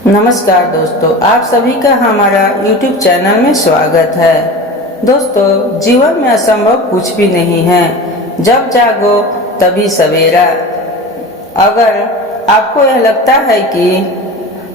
नमस्कार दोस्तों, आप सभी का हमारा YouTube चैनल में स्वागत है। दोस्तों, जीवन में असंभव कुछ भी नहीं है। जब जागो तभी सवेरा। अगर आपको यह लगता है कि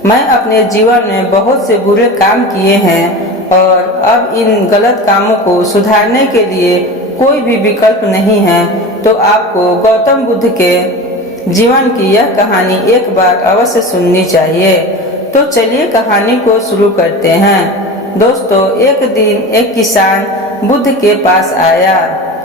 मैं अपने जीवन में बहुत से बुरे काम किए हैं और अब इन गलत कामों को सुधारने के लिए कोई भी विकल्प नहीं है, तो आपको गौतम बुद्ध के जीवन की यह कहानी एक बार अवश्य सुननी चाहिए। तो चलिए कहानी को शुरू करते हैं। दोस्तों, एक दिन एक किसान बुद्ध के पास आया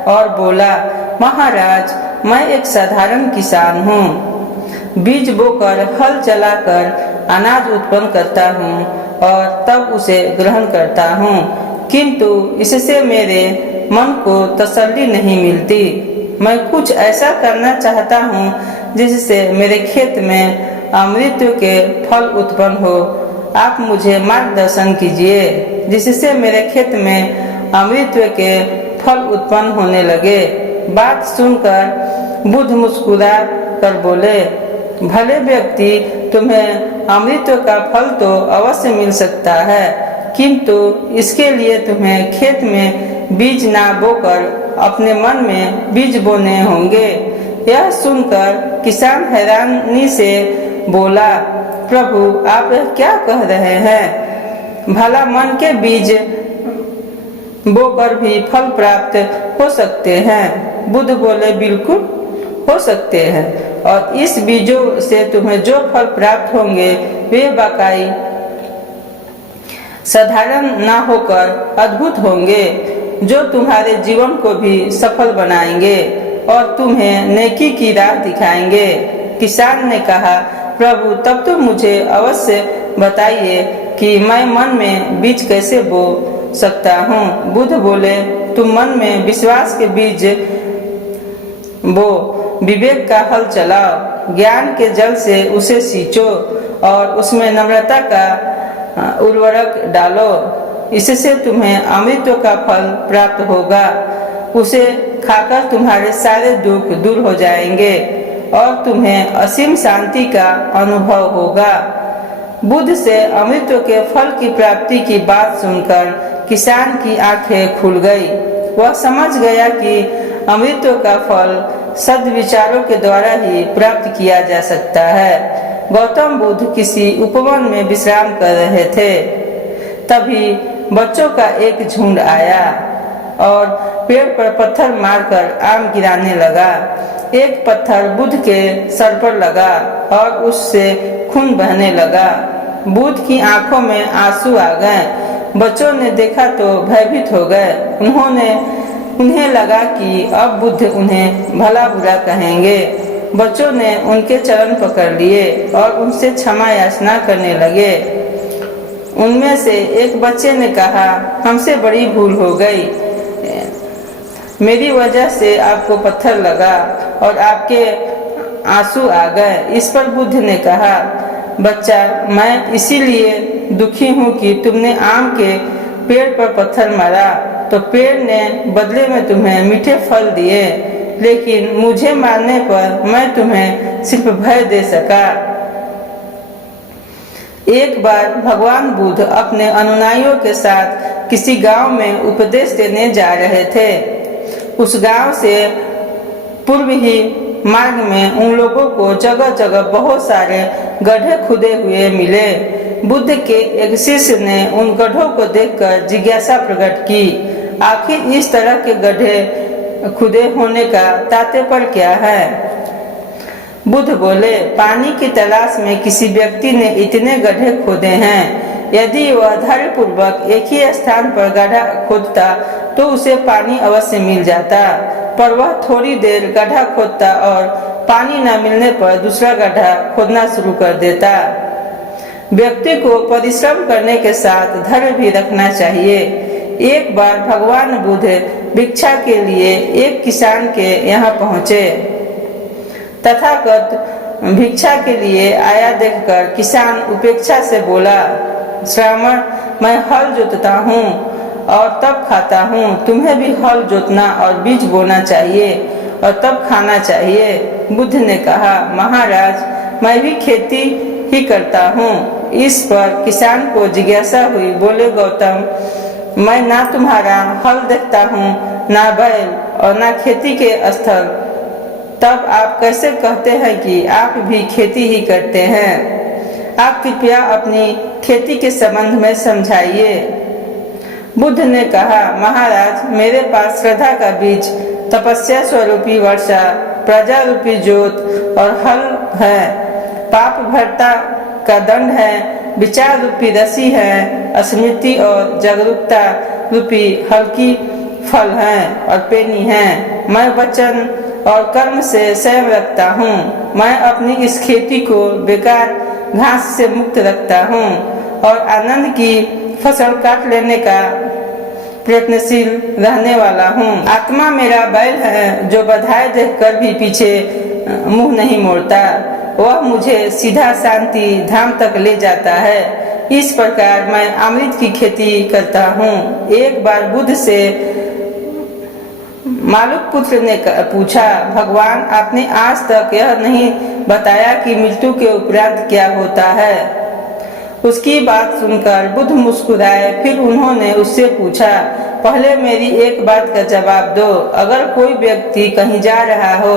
और बोला, महाराज, मैं एक साधारण किसान हूँ। बीज बोकर हल चलाकर अनाज उत्पन्न करता हूँ और तब उसे ग्रहण करता हूँ, किंतु इससे मेरे मन को तसल्ली नहीं मिलती। मैं कुछ ऐसा करना चाहता हूँ जिससे मेरे खेत में अमृत के फल उत्पन्न हो। आप मुझे मार्गदर्शन कीजिए जिससे मेरे खेत में अमृत के फल उत्पन्न होने लगे। बात सुनकर बुद्ध मुस्कुरा कर बोले, भले व्यक्ति, तुम्हें अमृत का फल तो अवश्य मिल सकता है, किंतु इसके लिए तुम्हें खेत में बीज ना बोकर अपने मन में बीज बोने होंगे। यह सुनकर किसान हैरानी से बोला, प्रभु, आप क्या कह रहे हैं? भला मन के बीज बोकर भी फल प्राप्त हो सकते हैं? बुद्ध बोले, बिल्कुल हो सकते हैं, और इस बीजों से तुम्हें जो फल प्राप्त होंगे वे वाकई साधारण ना होकर अद्भुत होंगे, जो तुम्हारे जीवन को भी सफल बनाएंगे और तुम्हें नेकी की राह दिखाएंगे। किसान ने कहा, प्रभु, तब तो मुझे अवश्य बताइए कि मैं मन में बीज कैसे बो सकता हूँ। बुद्ध बोले, तुम मन में विश्वास के बीज बो, विवेक का हल चलाओ, ज्ञान के जल से उसे सींचो और उसमें नम्रता का उर्वरक डालो। इससे तुम्हें अमृत का फल प्राप्त होगा। उसे खाकर तुम्हारे सारे दुख दूर हो जाएंगे और तुम्हें असीम शांति का अनुभव होगा। बुद्ध से अमृत के फल की प्राप्ति की बात सुनकर किसान की आंखें खुल गई। वह समझ गया कि अमृत का फल सद्विचारों के द्वारा ही प्राप्त किया जा सकता है। गौतम बुद्ध किसी उपवन में विश्राम कर रहे थे। तभी बच्चों का एक झुंड आया और पेड़ पर पत्थर मारकर आम गिराने लगा। एक पत्थर बुद्ध के सर पर लगा और उससे खून बहने लगा। बुद्ध की आंखों में आंसू आ गए। बच्चों ने देखा तो भयभीत हो गए। उन्हें लगा कि अब बुद्ध उन्हें भला बुरा कहेंगे। बच्चों ने उनके चरण पकड़ लिए और उनसे क्षमा याचना करने लगे। उनमें से एक बच्चे ने कहा, हमसे बड़ी भूल हो गई, मेरी वजह से आपको पत्थर लगा और आपके आंसू आ गए। इस पर बुद्ध ने कहा, बच्चा, मैं इसीलिए दुखी हूँ कि तुमने आम के पेड़ पर पत्थर मारा तो पेड़ ने बदले में तुम्हें मीठे फल दिए, लेकिन मुझे मारने पर मैं तुम्हें सिर्फ भय दे सका। एक बार भगवान बुद्ध अपने अनुयायियों के साथ किसी गांव में उपदेश देने जा रहे थे। उस गांव से पूर्व ही मार्ग में उन लोगों को जगह जगह बहुत सारे गड्ढे खुदे हुए मिले। बुद्ध के एक शिष्य ने उन गड्ढों को देखकर जिज्ञासा प्रकट की, आखिर इस तरह के गड्ढे खुदे होने का तात्पर्य क्या है? बुद्ध बोले, पानी की तलाश में किसी व्यक्ति ने इतने गड्ढे खोदे हैं। यदि वह धैर्यपूर्वक एक ही स्थान पर गड्ढा खोदता तो उसे पानी अवश्य मिल जाता, पर वह थोड़ी देर गड्ढा खोदता और पानी न मिलने पर दूसरा गड्ढा खोदना शुरू कर देता। व्यक्ति को परिश्रम करने के साथ धैर्य भी रखना चाहिए। एक बार भगवान बुद्ध भिक्षा के लिए एक किसान के यहाँ पहुँचे। तथागत भिक्षा के लिए आया देखकर किसान उपेक्षा से बोला, श्रावण, मैं हल जोतता हूँ और तब खाता हूँ। तुम्हें भी हल जोतना और बीज बोना चाहिए और तब खाना चाहिए। बुद्ध ने कहा, महाराज, मैं भी खेती ही करता हूँ। इस पर किसान को जिज्ञासा हुई। बोले गौतम, मैं ना तुम्हारा हल देखता हूँ, ना बैल और ना खेती के स्थल, तब आप कैसे कहते हैं कि आप भी खेती ही करते हैं? आप कृपया अपनी खेती के संबंध में समझाइए। बुद्ध ने कहा, महाराज, मेरे पास श्रद्धा का बीज, तपस्या स्वरूपी वर्षा, प्रजा रूपी जोत और हल है, पाप भरता का दंड है, विचार रूपी रसी है, स्मृति और जागरूकता रूपी हल्की फल है और पेनी है। मैं वचन और कर्म से संयम रखता हूँ। मैं अपनी इस खेती को बेकार घास से मुक्त रखता हूँ और आनंद की फसल काट लेने का प्रयत्नशील रहने वाला हूँ। आत्मा मेरा बैल है जो बधाई देखकर भी पीछे मुंह नहीं मोड़ता। वह मुझे सीधा शांति धाम तक ले जाता है। इस प्रकार मैं अमृत की खेती करता हूँ। एक बार बुद्ध से मालूक पुत्र ने पूछा, भगवान, आपने आज तक यह नहीं बताया कि मृत्यु के उपरांत क्या होता है। उसकी बात सुनकर बुद्ध मुस्कुराए। फिर उन्होंने उससे पूछा, पहले मेरी एक बात का जवाब दो। अगर कोई व्यक्ति कहीं जा रहा हो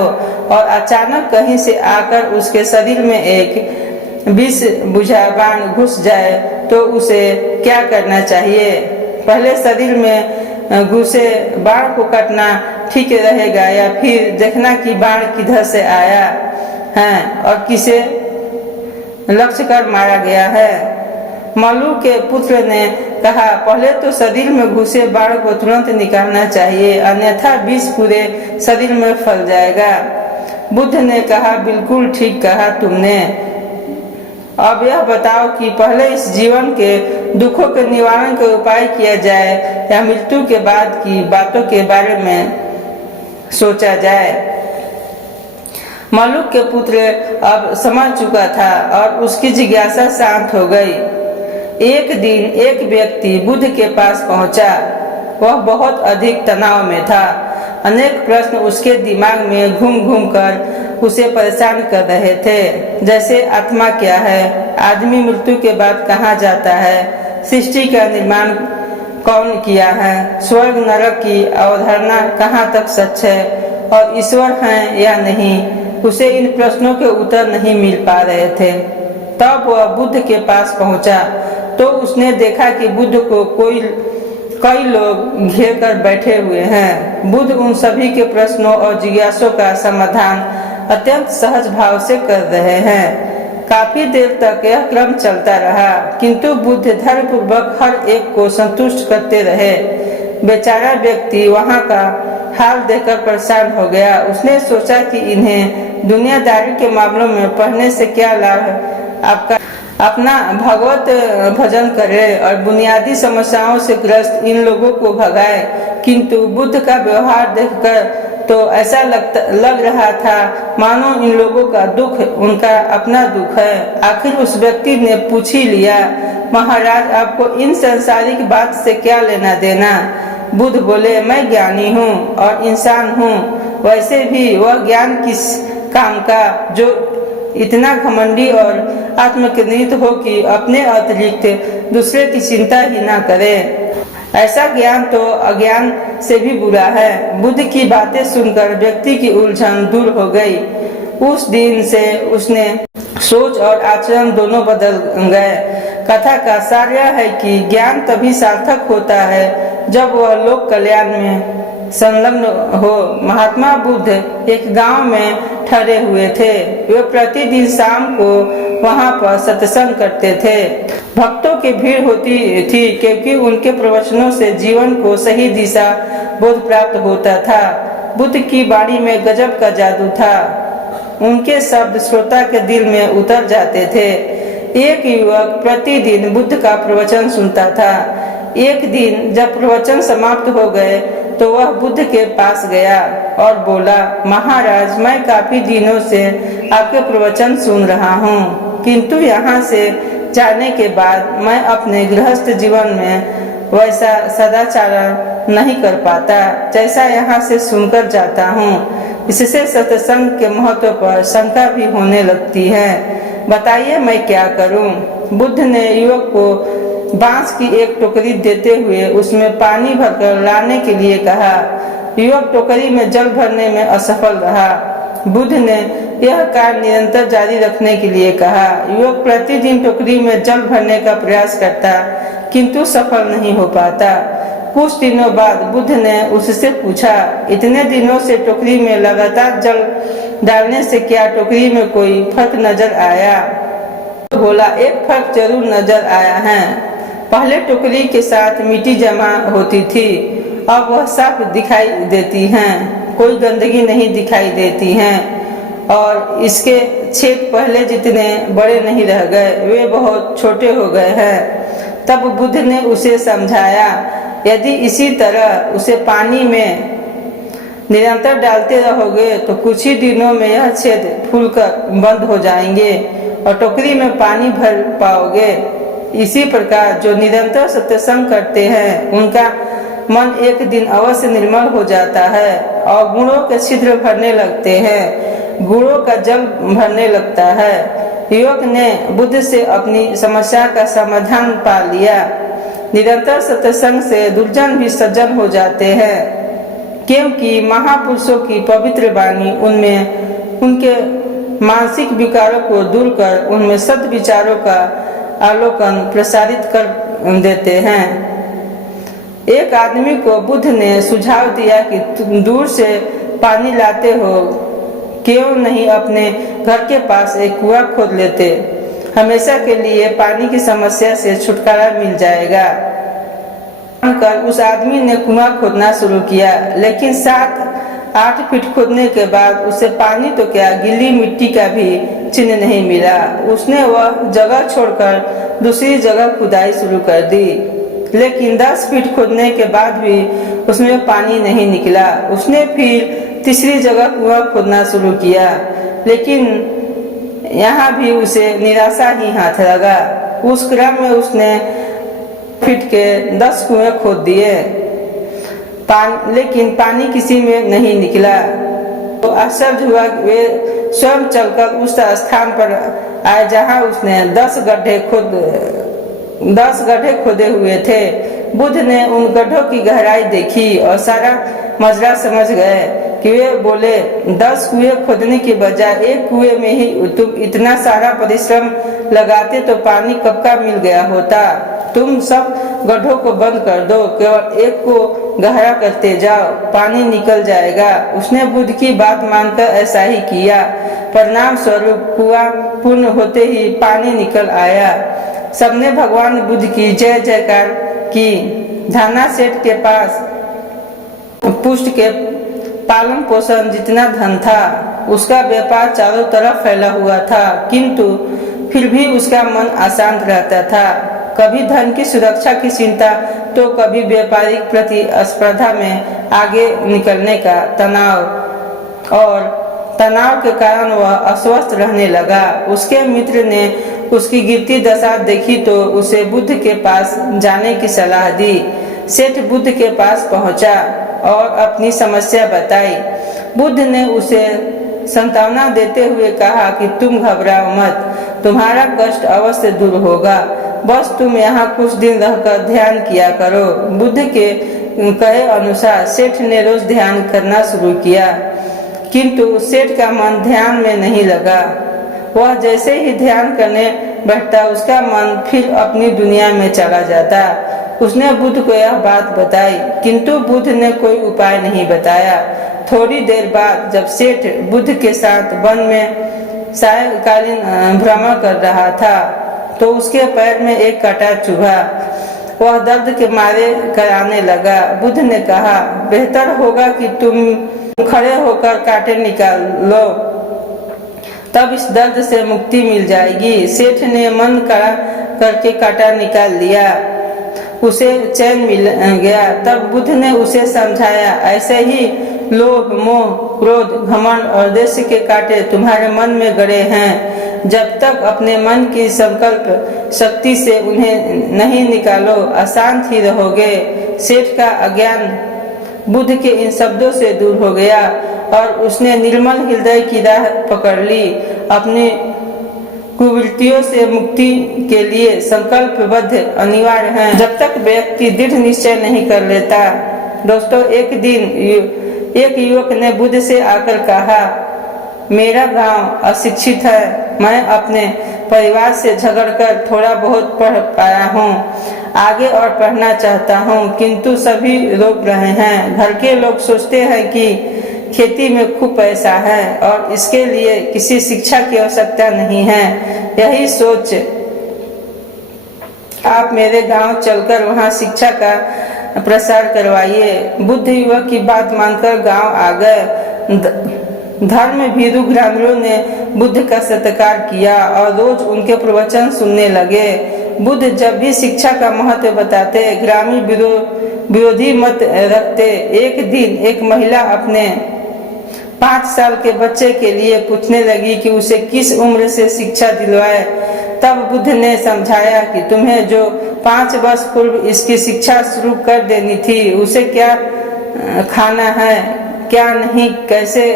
और अचानक कहीं से आकर उसके शरीर में एक विष बुझा बाण घुस जाए तो उसे क्या करना चाहिए? पहले शरीर में घुसे बाण को काटना ठीक रहेगा या फिर देखना कि बाण किधर से आया है और किसे लक्ष्य कर मारा गया है? मलू के पुत्र ने कहा, पहले तो शरीर में घुसे बाण को तुरंत निकालना चाहिए, अन्यथा विष पूरे शरीर में फैल जाएगा। बुद्ध ने कहा, बिल्कुल ठीक कहा तुमने। अब यह बताओ कि पहले इस जीवन के दुखों के निवारण का उपाय किया जाए या मृत्यु के बाद की बातों के बारे में सोचा जाए। मलुक के पुत्र अब समझ चुका था और उसकी जिज्ञासा शांत हो गई। एक दिन एक व्यक्ति बुद्ध के पास पहुंचा। वह बहुत अधिक तनाव में था। अनेक प्रश्न उसके दिमाग में घूम घूम कर उसे परेशान कर रहे थे, जैसे आत्मा क्या है, आदमी मृत्यु के बाद कहाँ जाता है, सृष्टि का निर्माण कौन किया है, स्वर्ग नरक की अवधारणा कहाँ तक सच है और ईश्वर है या नहीं। उसे इन प्रश्नों के उत्तर नहीं मिल पा रहे थे। तब वह बुद्ध के पास पहुंचा तो उसने देखा कि बुद्ध को कई लोग घेर कर बैठे हुए हैं। बुद्ध उन सभी के प्रश्नों और जिज्ञासों का समाधान अत्यंत सहज भाव से कर रहे हैं। काफी देर तक यह क्रम चलता रहा, किंतु बुद्ध धैर्यपूर्वक हर एक को संतुष्ट करते रहे। बेचारा व्यक्ति वहाँ का हाल देखकर परेशान हो गया। उसने सोचा कि इन्हें दुनियादारी के मामलों में पढ़ने से क्या लाभ है। आपका अपना भगवत भजन करे और बुनियादी समस्याओं से ग्रस्त इन लोगों को भगाए। किंतु बुद्ध का व्यवहार देखकर तो ऐसा लग रहा था मानो इन लोगों का दुख उनका अपना दुख है। आखिर उस व्यक्ति ने पूछ ही लिया, महाराज, आपको इन सांसारिक बात से क्या लेना देना? बुद्ध बोले, मैं ज्ञानी हूँ और इंसान हूँ। वैसे भी वह ज्ञान किस काम का जो इतना घमंडी और आत्मकेंद्रित हो कि अपने अतिरिक्त दूसरे की चिंता ही ना करे। ऐसा ज्ञान तो अज्ञान से भी बुरा है। बुद्ध की बातें सुनकर व्यक्ति की उलझन दूर हो गई। उस दिन से उसने सोच और आचरण दोनों बदल गए। कथा का सार यह है कि ज्ञान तभी सार्थक होता है जब वह लोक कल्याण में संलग्न हो। महात्मा बुद्ध एक गांव में ठहरे हुए थे। वे प्रतिदिन शाम को वहां पर सत्संग करते थे। भक्तों की भीड़ होती थी क्योंकि उनके प्रवचनों से जीवन को सही दिशा बोध प्राप्त होता था। बुद्ध की वाणी में गजब का जादू था। उनके शब्द श्रोता के दिल में उतर जाते थे। एक युवक प्रतिदिन बुद्ध का प्रवचन सुनता था। एक दिन जब प्रवचन समाप्त हो गए तो वह बुद्ध के पास गया और बोला, महाराज, मैं काफी दिनों से आपके प्रवचन सुन रहा हूँ, किंतु यहाँ से जाने के बाद मैं अपने गृहस्थ जीवन में वैसा सदाचार नहीं कर पाता जैसा यहाँ से सुनकर जाता हूँ। इससे सत्संग के महत्व पर शंका भी होने लगती है। बताइए मैं क्या करूं? बुद्ध ने युवक को बांस की एक टोकरी देते हुए उसमें पानी भरकर लाने के लिए कहा। युवक टोकरी में जल भरने में असफल रहा। बुद्ध ने यह कार्य निरंतर जारी रखने के लिए कहा। युवक प्रतिदिन टोकरी में जल भरने का प्रयास करता, किंतु सफल नहीं हो पाता। कुछ दिनों बाद बुद्ध ने उससे पूछा, इतने दिनों से टोकरी में लगातार जल डालने से क्या टोकरी में कोई फर्क नजर आया? बोला, एक फर्क जरूर नजर आया है। पहले टोकरी के साथ मिट्टी जमा होती थी, अब वह साफ दिखाई देती है, कोई गंदगी नहीं दिखाई देती है और इसके छेद पहले जितने बड़े नहीं रह गए, वे बहुत छोटे हो गए हैं। तब बुद्ध ने उसे समझाया, यदि इसी तरह उसे पानी में निरंतर डालते रहोगे तो कुछ ही दिनों में यह छेद फूलकर बंद हो जाएंगे और टोकरी में पानी भर पाओगे। इसी प्रकार जो निरंतर सत्संग करते हैं उनका मन एक दिन अवश्य निर्मल हो जाता है और गुणों के छिद्र भरने लगते हैं, गुणों का जल भरने लगता है। युवक ने बुद्ध से अपनी समस्या का समाधान पा लिया। निरंतर सत्संग से दुर्जन भी सज्जन हो जाते हैं, क्योंकि महापुरुषों की पवित्र वाणी उनमें उनके मानसिक विकारों को दूर कर उनमें सद्विचारों का आलोकन प्रसारित कर देते हैं। एक आदमी को बुद्ध ने सुझाव दिया कि तुम दूर से पानी लाते हो, क्यों नहीं अपने घर के पास एक कुआं खोद लेते? हमेशा के लिए पानी की समस्या से छुटकारा मिल जाएगा। कर उस आदमी ने कुआं खोदना शुरू किया, लेकिन 7-8 फीट खोदने के बाद उसे पानी तो क्या, गीली मिट्टी का भी चिन्ह नहीं मिला। उसने वह जगह छोड़कर दूसरी जगह खुदाई शुरू कर दी, लेकिन 10 फीट खोदने के बाद भी उसमें पानी नहीं निकला। उसने फिर तीसरी जगह कुआं खोदना शुरू किया, लेकिन यहाँ भी उसे निराशा ही हाथ लगा। उस क्रम में उसने फीट के 10 कुएं खोद दिए, लेकिन पानी किसी में नहीं निकला। तो आश्चर्य हुआ, वे स्वयं चलकर उस स्थान पर आए जहां उसने 10 गड्ढे खोदे हुए थे। बुद्ध ने उन गड्ढों की गहराई देखी और सारा मजरा समझ गए कि वे बोले, 10 कुएं खोदने के बजाय एक कुएं में ही तुम इतना सारा परिश्रम लगाते तो पानी कब का मिल गया होता। तुम सब गड्ढों को बंद कर दो, केवल एक को गहरा करते जाओ, पानी निकल जाएगा। उसने बुद्ध की बात मानकर ऐसा ही किया। परिणाम स्वरूप कुआं पूर्ण होते ही पानी निकल आया। सबने भगवान बुद्ध की जय जयकार की। धाना सेठ के पास पुष्ट के पालन पोषण जितना धन था, उसका व्यापार चारों तरफ फैला हुआ था, किंतु फिर भी उसका मन अशांत रहता था। कभी धन की सुरक्षा की चिंता तो कभी व्यापारिक प्रतिस्पर्धा में आगे निकलने का तनाव, और तनाव के कारण वह अस्वस्थ रहने लगा। उसके मित्र ने उसकी गिरती दशा देखी तो उसे बुद्ध के पास जाने की सलाह दी। सेठ बुद्ध के पास पहुंचा और अपनी समस्या बताई। बुद्ध ने उसे सांत्वना देते हुए कहा कि तुम घबराओ मत, तुम्हारा कष्ट अवश्य दूर होगा, बस तुम यहाँ कुछ दिन रहकर ध्यान किया करो। बुद्ध के कहे अनुसार सेठ ने रोज ध्यान करना शुरू किया, किंतु सेठ का मन ध्यान में नहीं लगा। वह जैसे ही ध्यान करने बैठता उसका मन फिर अपनी दुनिया में चला जाता। उसने बुद्ध को यह बात बताई, किंतु बुद्ध ने कोई उपाय नहीं बताया। थोड़ी देर बाद जब सेठ बुद्ध के साथ वन में सायंकालीन भ्रमण कर रहा था तो उसके पैर में एक कांटा चुभा। वह दर्द के मारे कराने लगा। बुद्ध ने कहा, बेहतर होगा कि तुम खड़े होकर कांटे निकाल लो, तब इस दर्द से मुक्ति मिल जाएगी। सेठ ने मन कड़ा करके कांटा निकाल लिया, उसे चैन मिल गया। तब बुद्ध ने उसे समझाया, ऐसे ही लोभ, मोह, क्रोध, घमंड और देश के कांटे तुम्हारे मन में गड़े हैं। जब तक अपने मन की संकल्प शक्ति से उन्हें नहीं निकालो, अशांत ही रहोगे। सेठ का अज्ञान बुद्ध के इन शब्दों से दूर हो गया और उसने निर्मल हृदय की राह पकड़ ली। अपनी कुवृत्तियों से मुक्ति के लिए संकल्पबद्ध अनिवार्य है, जब तक व्यक्ति दृढ़ निश्चय नहीं कर लेता। दोस्तों, एक दिन एक युवक ने बुद्ध से आकर कहा, मेरा गांव अशिक्षित है, मैं अपने परिवार से झगड़कर थोड़ा बहुत पढ़ पाया हूँ, आगे और पढ़ना चाहता हूँ, किंतु सभी रोक रहे हैं। घर के लोग सोचते हैं कि खेती में खूब पैसा है और इसके लिए किसी शिक्षा की आवश्यकता नहीं है। यही सोच आप मेरे गांव चलकर वहां शिक्षा का प्रसार करवाइए। बुद्ध युवक की बात मानकर गांव आ गए। धर्म भीरू ग्रामीणों ने बुद्ध का सत्कार किया और रोज उनके प्रवचन सुनने लगे। बुद्ध जब भी शिक्षा का महत्व बताते, ग्रामीण विरोधी मत रखते। एक दिन एक महिला अपने 5 साल के बच्चे के लिए पूछने लगी कि उसे किस उम्र से शिक्षा दिलवाए। तब बुद्ध ने समझाया कि तुम्हें जो 5 वर्ष पूर्व इसकी शिक्षा शुरू कर देनी थी, उसे क्या खाना है, क्या नहीं, कैसे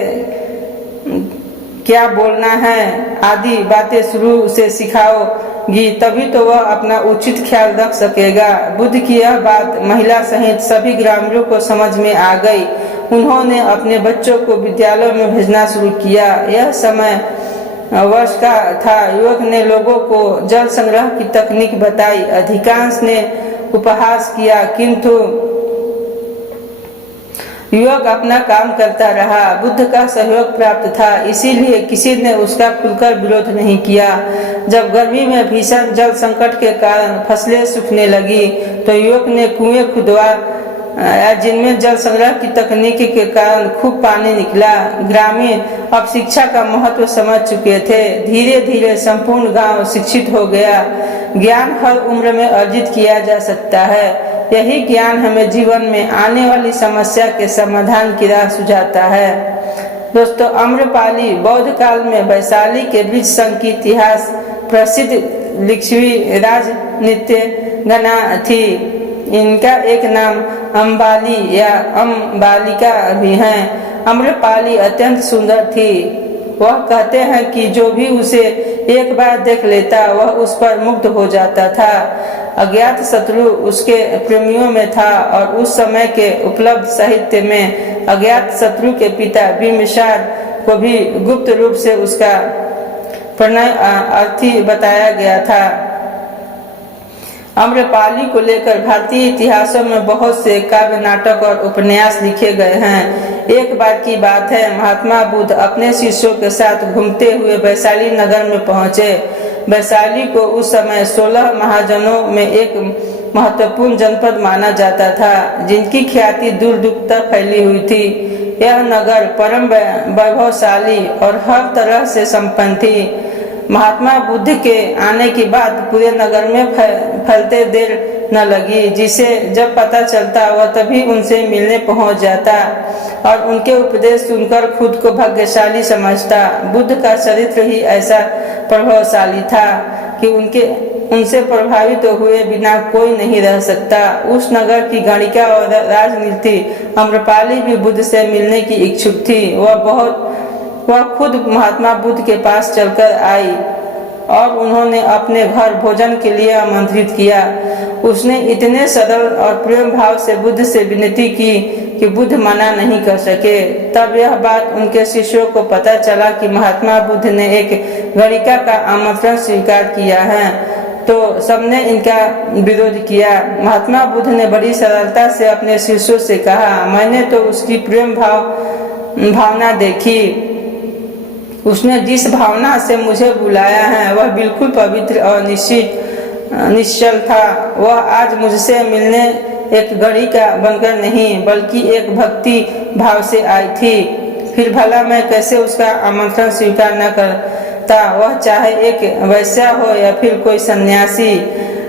क्या बोलना है आदि बातें शुरू से सिखाओगी, तभी तो वह अपना उचित ख्याल रख सकेगा। बुद्ध की यह बात महिला सहित सभी ग्रामीणों को समझ में आ गई। उन्होंने अपने बच्चों को विद्यालयों में भेजना शुरू किया। यह समय वर्ष का था। युवक ने लोगों को जल संग्रह की तकनीक बताई। अधिकांश ने उपहास किया, किंतु युवक अपना काम करता रहा। बुद्ध का सहयोग प्राप्त था, इसीलिए किसी ने उसका खुलकर विरोध नहीं किया। जब गर्मी में भीषण जल संकट के कारण फसलें सूखने लगी तो युवक ने कुएं खुदवा जिनमें जल संग्रह की तकनीक के कारण खूब पानी निकला। ग्रामीण अब शिक्षा का महत्व समझ चुके थे। धीरे धीरे संपूर्ण गांव शिक्षित हो गया। ज्ञान हर उम्र में अर्जित किया जा सकता है। यही ज्ञान हमें जीवन में आने वाली समस्या के समाधान की राह सुझाता है। दोस्तों, आम्रपाली बौद्ध काल में वैशाली के वृक्ष संघ की इतिहास प्रसिद्ध लिच्छवी राजनीत्य गणा थी। इनका एक नाम अम्बाली या अम्बालिका भी है। आम्रपाली अत्यंत सुंदर थी। वह कहते हैं कि जो भी उसे एक बार देख लेता वह उस पर मुग्ध हो जाता था। अज्ञात शत्रु उसके प्रेमियों में था और उस समय के उपलब्ध साहित्य में अज्ञात शत्रु के पिता बिम्बिसार को भी गुप्त रूप से उसका प्रणय अर्थी बताया गया था। आम्रपाली को लेकर भारतीय इतिहासों में बहुत से काव्य, नाटक और उपन्यास लिखे गए हैं। एक बार की बात है, महात्मा बुद्ध अपने शिष्यों के साथ घूमते हुए वैशाली नगर में पहुंचे। वैशाली को उस समय 16 महाजनों में एक महत्वपूर्ण जनपद माना जाता था, जिनकी ख्याति दूर दूर तक फैली हुई थी। यह नगर परम वैभवशाली और हर तरह से संपन्न थी। महात्मा बुद्ध के आने के बाद पूरे नगर में फैलते देर न लगी। जिसे जब पता चलता वह तभी उनसे मिलने पहुंच जाता और उनके उपदेश सुनकर खुद को भाग्यशाली समझता। बुद्ध का चरित्र ही ऐसा प्रभावशाली था कि उनसे प्रभावित हुए बिना कोई नहीं रह सकता। उस नगर की गणिका और राजनीति आम्रपाली भी बुद्ध से मिलने की इच्छुक थी। वह खुद महात्मा बुद्ध के पास चलकर आई और उन्होंने अपने घर भोजन के लिए आमंत्रित किया। उसने इतने सरल और प्रेम भाव से बुद्ध से विनती की कि बुद्ध मना नहीं कर सके। तब यह बात उनके शिष्यों को पता चला कि महात्मा बुद्ध ने एक गणिका का आमंत्रण स्वीकार किया है, तो सबने इनका विरोध किया। महात्मा बुद्ध ने बड़ी सरलता से अपने शिष्यों से कहा, मैंने तो उसकी प्रेम भावना देखी। उसने जिस भावना से मुझे बुलाया है वह बिल्कुल पवित्र और निश्चल था। वह आज मुझसे मिलने एक गणिका बनकर नहीं बल्कि एक भक्ति भाव से आई थी। फिर भला मैं कैसे उसका आमंत्रण स्वीकार न करता, वह चाहे एक वैश्या हो या फिर कोई सन्यासी।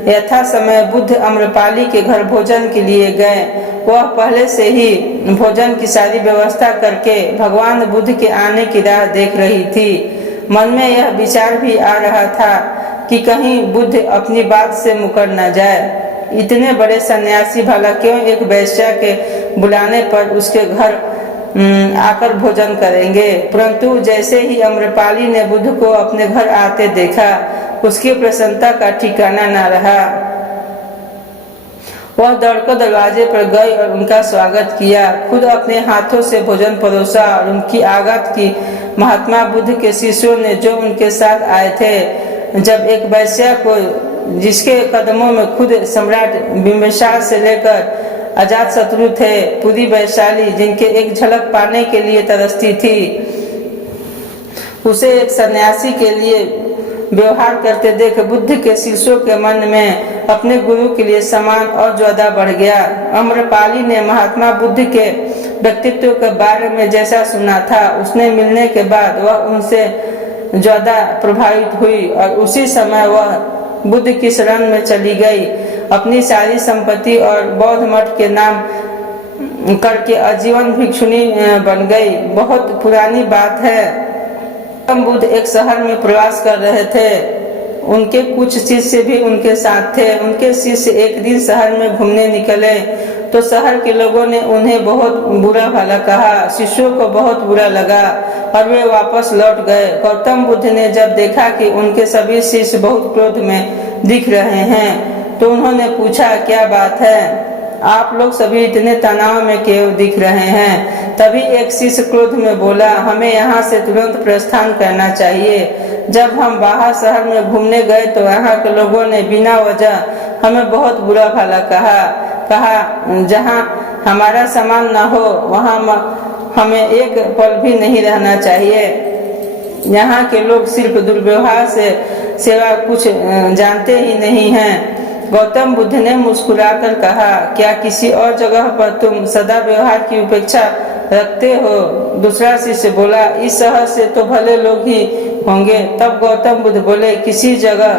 यथा समय बुद्ध आम्रपाली के घर भोजन के लिए गए। वह पहले से ही भोजन की सारी व्यवस्था करके भगवान बुद्ध के आने की राह देख रही थी। मन में यह विचार भी आ रहा था कि कहीं बुद्ध अपनी बात से मुकर न जाए। इतने बड़े सन्यासी भला क्यों एक वैश्या के बुलाने पर उसके घर आकर भोजन करेंगे। परंतु जैसे ही अम्रपाली ने बुद्ध को अपने घर आते देखा, उसकी प्रसन्नता का ठिकाना न रहा। वह दौड़कर दरवाजे पर गई और उनका स्वागत किया। खुद अपने हाथों से भोजन परोसा और उनकी आगत की। महात्मा बुद्ध के शिष्यों ने जो उनके साथ आए थे, जब एक वैश्या को, जिसके कदमों में खुद सम्राट बिम्बिसार से लेकर अजात शत्रु थे, पूरी वैशाली जिनके एक झलक पाने के लिए तरसती थी, उसे एक सन्यासी के लिए व्यवहार करते देख बुद्ध के शिष्यों के मन में अपने गुरु के लिए सम्मान और ज्यादा बढ़ गया। अम्रपाली ने महात्मा बुद्ध के व्यक्तित्व के बारे में जैसा सुना था, उसने मिलने के बाद वह उनसे ज्यादा प्रभावित हुई और उसी समय वह बुद्ध की शरण में चली गई। अपनी सारी संपत्ति और बौद्ध मठ के नाम करके आजीवन भिक्षुणी बन गई। बहुत पुरानी बात है। बुद्ध एक शहर में प्रवास कर रहे थे। उनके कुछ शिष्य भी उनके साथ थे। उनके शिष्य एक दिन शहर में घूमने निकले तो शहर के लोगों ने उन्हें बहुत बुरा भला कहा। शिष्यों को बहुत बुरा लगा और वे वापस लौट गए। गौतम बुद्ध ने जब देखा कि उनके सभी शिष्य बहुत क्रोध में दिख रहे हैं तो उन्होंने पूछा, क्या बात है, आप लोग सभी इतने तनाव में क्यों दिख रहे हैं? तभी एक शिष्य क्रोध में बोला, हमें यहाँ से तुरंत प्रस्थान करना चाहिए। जब हम बाहर शहर में घूमने गए तो यहाँ के लोगों ने बिना वजह हमें बहुत बुरा भला कहा जहाँ हमारा सामान न हो वहाँ हमें एक पल भी नहीं रहना चाहिए। यहाँ के लोग सिर्फ दुर्व्यवहार से सेवा कुछ जानते ही नहीं हैं। गौतम बुद्ध ने मुस्कुराकर कहा, क्या किसी और जगह पर तुम सदा व्यवहार की उपेक्षा रखते हो? दूसरा शिष्य बोला, इस शहर से तो भले लोग ही होंगे। तब गौतम बुद्ध बोले, किसी जगह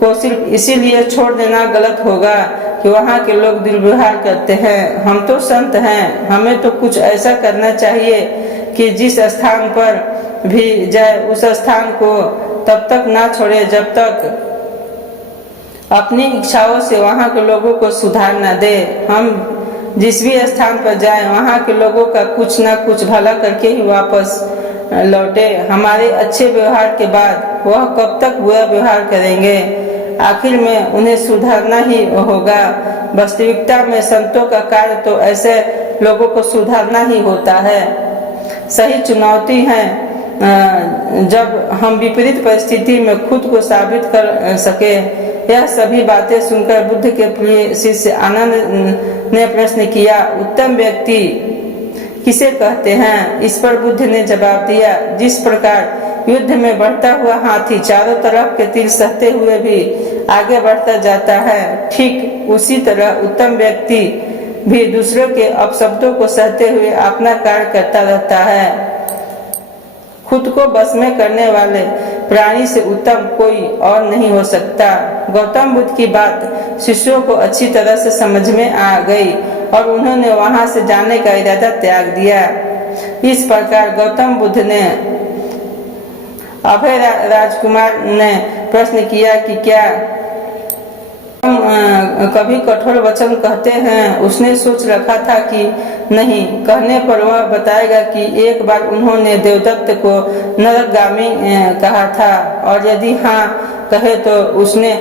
को सिर्फ इसीलिए छोड़ देना गलत होगा कि वहाँ के लोग दुर्व्यवहार करते हैं। हम तो संत हैं, हमें तो कुछ ऐसा करना चाहिए कि जिस स्थान पर भी जाए उस स्थान को तब तक ना छोड़े जब तक अपनी इच्छाओं से वहाँ के लोगों को सुधार न दे। हम जिस भी स्थान पर जाएं वहाँ के लोगों का कुछ ना कुछ भला करके ही वापस लौटे। हमारे अच्छे व्यवहार के बाद वह कब तक बुरा व्यवहार करेंगे? आखिर में उन्हें सुधारना ही होगा। वास्तविकता में संतों का कार्य तो ऐसे लोगों को सुधारना ही होता है। सही चुनौती है जब हम विपरीत परिस्थिति में खुद को साबित कर सके। यह सभी बातें सुनकर बुद्ध के प्रिय शिष्य आनंद ने प्रश्न किया, उत्तम व्यक्ति किसे कहते हैं? इस पर बुद्ध ने जवाब दिया, जिस प्रकार युद्ध में बढ़ता हुआ हाथी चारों तरफ के तीर सहते हुए भी आगे बढ़ता जाता है, ठीक उसी तरह उत्तम व्यक्ति भी दूसरों के अपशब्दों को सहते हुए अपना कार्य करता रहता है। खुद को बस में करने वाले प्राणी से उत्तम कोई और नहीं हो सकता। गौतम बुद्ध की बात शिष्यों को अच्छी तरह से समझ में आ गई और उन्होंने वहां से जाने का इरादा त्याग दिया। इस प्रकार गौतम बुद्ध ने अभय राजकुमार ने प्रश्न किया कि क्या कभी कठोर वचन कहते हैं? उसने सोच रखा था कि नहीं। कहने पर वह बताएगा कि एक बार उन्होंने देवदत्त को नरकगामी कहा था और यदि हाँ कहे तो उसने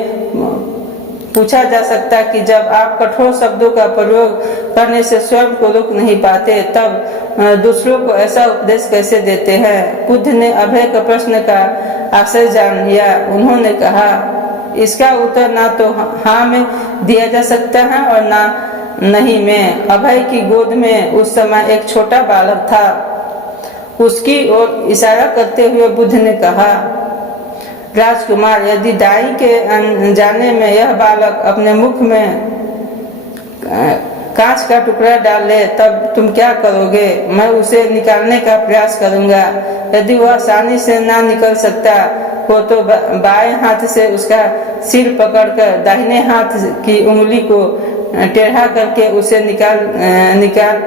पूछा जा सकता कि जब आप कठोर शब्दों का प्रयोग करने से स्वयं को रोक नहीं पाते तब दूसरों को ऐसा उपदेश कैसे देते हैं? बुद्ध ने अभय का प्रश्न का आशय जान लिया। उन्होंने कहा, इसका उत्तर ना तो हाँ में दिया जा सकता है और ना नहीं में। अभय की गोद में उस समय एक छोटा बालक था। उसकी ओर इशारा करते हुए बुद्ध ने कहा, राजकुमार, यदि दाई के जाने में यह बालक अपने मुख में कांच का टुकड़ा डाल ले तब तुम क्या करोगे? मैं उसे निकालने का प्रयास करूंगा। यदि वह आसानी से ना निकल सकता हो तो बाएं हाथ से उसका सिर पकड़कर दाहिने हाथ की उंगली को टेढ़ा करके उसे निकाल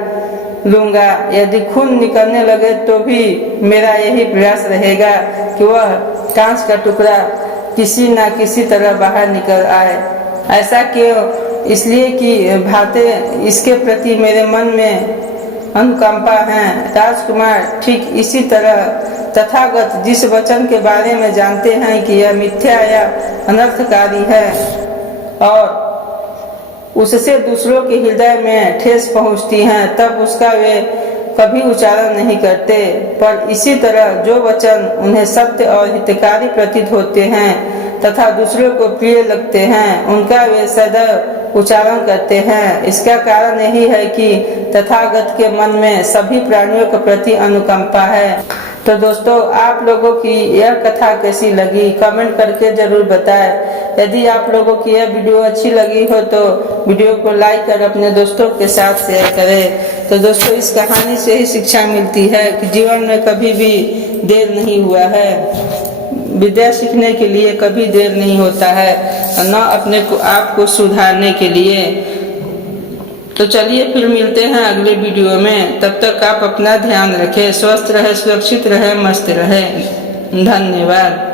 लूंगा। यदि खून निकलने लगे तो भी मेरा यही प्रयास रहेगा कि वह कांच का टुकड़ा किसी न किसी तरह बाहर निकल आए। ऐसा क्यों? इसलिए कि बातें इसके प्रति मेरे मन में अनुकंपा हैं। राजकुमार ठीक इसी तरह तथागत जिस वचन के बारे में जानते हैं कि यह मिथ्या या अनर्थकारी है और उससे दूसरों के हृदय में ठेस पहुंचती हैं, तब उसका वे कभी उच्चारण नहीं करते। पर इसी तरह जो वचन उन्हें सत्य और हितकारी प्रतीत होते हैं तथा दूसरों को प्रिय लगते हैं, उनका वे सदैव उच्चारण करते हैं। इसका कारण यही है कि तथागत के मन में सभी प्राणियों के प्रति अनुकंपा है। तो दोस्तों, आप लोगों की यह कथा कैसी लगी कमेंट करके जरूर बताएं। यदि आप लोगों की यह वीडियो अच्छी लगी हो तो वीडियो को लाइक कर अपने दोस्तों के साथ शेयर करें। तो दोस्तों, इस कहानी से ही शिक्षा मिलती है कि जीवन में कभी भी देर नहीं हुआ है। विद्या सीखने के लिए कभी देर नहीं होता है, न अपने को आप को सुधारने के लिए। तो चलिए फिर मिलते हैं अगले वीडियो में। तब तक आप अपना ध्यान रखें, स्वस्थ रहे, सुरक्षित रहे, मस्त रहे। धन्यवाद।